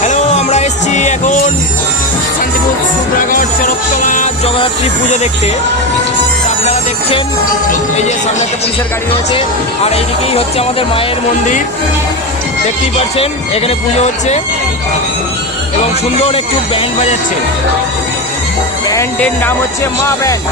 Hello, আমরা এসছি এখন শান্তিপুর সুব্রাগড় চরকতলা জগদ্ধাত্রী পুজো দেখতে। আপনারা দেখছেন এই যে সামনে একটা পুলিশের গাড়ি রয়েছে, আর এইদিকেই হচ্ছে আমাদের মায়ের মন্দির। দেখতেই পাচ্ছেন এখানে পুজো হচ্ছে এবং সুন্দর একটু ব্যান্ড বাজাচ্ছে। ব্যান্ডের নাম হচ্ছে মা ব্যান্ড।